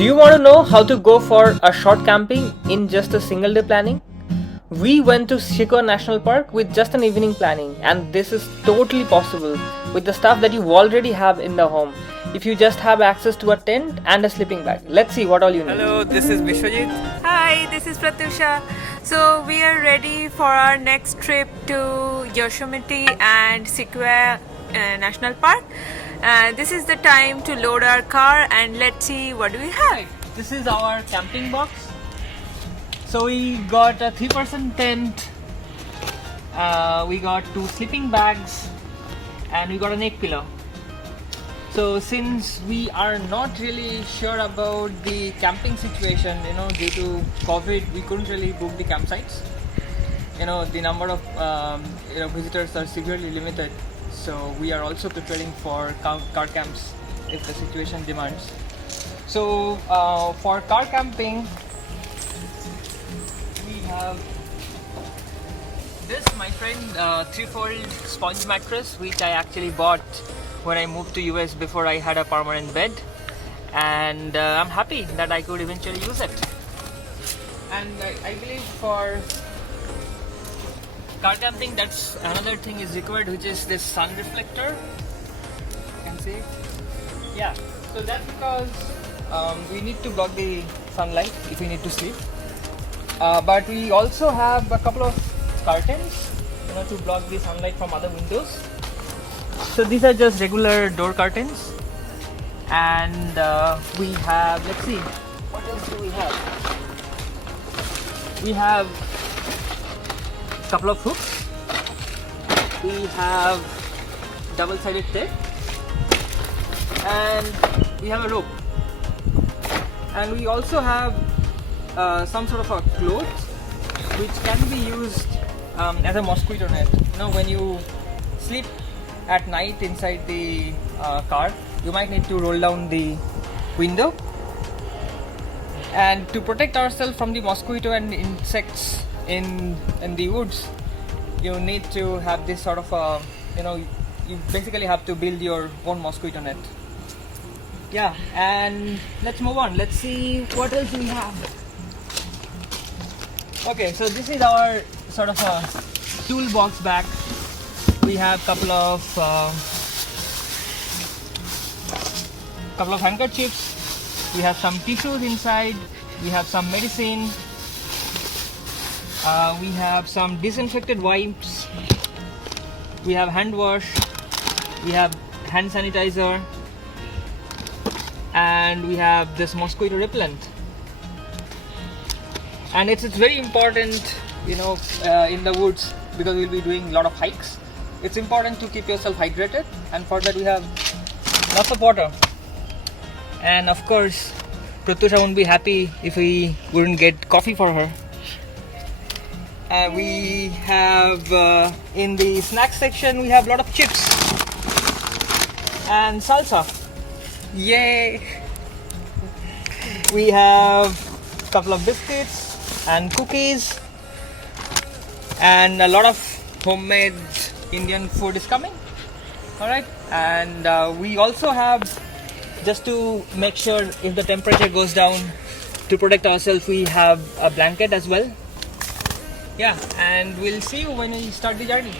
Do you want to know how to go for a short camping in just a single day planning? We went to Sequoia National Park with just an evening planning, and this is totally possible with the stuff that you already have in the home. If you just have access to a tent and a sleeping bag. Let's see what all you need. Hello, this is BISWAJIT. Hi, this is PRATYUSHA. So we are ready for our next trip to Yosemite and Sequoia National Park. This is the time to load our car and let's see what do we have. Right, this is our camping box. So we got a 3-person tent, we got 2 sleeping bags, and we got a neck pillow. So since we are not really sure about the camping situation, due to COVID, we couldn't really book the campsites. The number of visitors are severely limited. So we are also preparing for car camps if the situation demands. So for car camping, we have this, my friend, 3-fold sponge mattress, which I actually bought when I moved to US before I had a permanent bed, and I'm happy that I could eventually use it. And I believe for car camping, that's another thing is required, which is this sun reflector. You can see, yeah. So that's because we need to block the sunlight if we need to sleep. But we also have a couple of curtains, to block the sunlight from other windows. So these are just regular door curtains, and we have, let's see, what else do we have? We have a couple of hooks. We have double-sided tape, and we have a rope, and we also have some sort of a cloth which can be used as a mosquito net. When you sleep at night inside the car, you might need to roll down the window, and to protect ourselves from the mosquito and insects in the woods, you need to have this sort of a, you basically have to build your own mosquito net. Yeah, and let's move on. Let's see what else we have. Okay, so this is our sort of a toolbox bag. We have couple of handkerchiefs. We have some tissues inside. We have some medicine. We have some disinfected wipes. We have hand wash. We have hand sanitizer, and we have this mosquito repellent. And it's very important, in the woods, because we'll be doing a lot of hikes. It's important to keep yourself hydrated, and for that we have lots of water. And of course, PRATYUSHA won't be happy if we wouldn't get coffee for her. We have, in the snack section, we have a lot of chips and salsa. Yay! We have a couple of biscuits and cookies, and a lot of homemade Indian food is coming. Alright, and we also have, just to make sure if the temperature goes down, to protect ourselves, we have a blanket as well. Yeah, and we'll see you when we start the journey.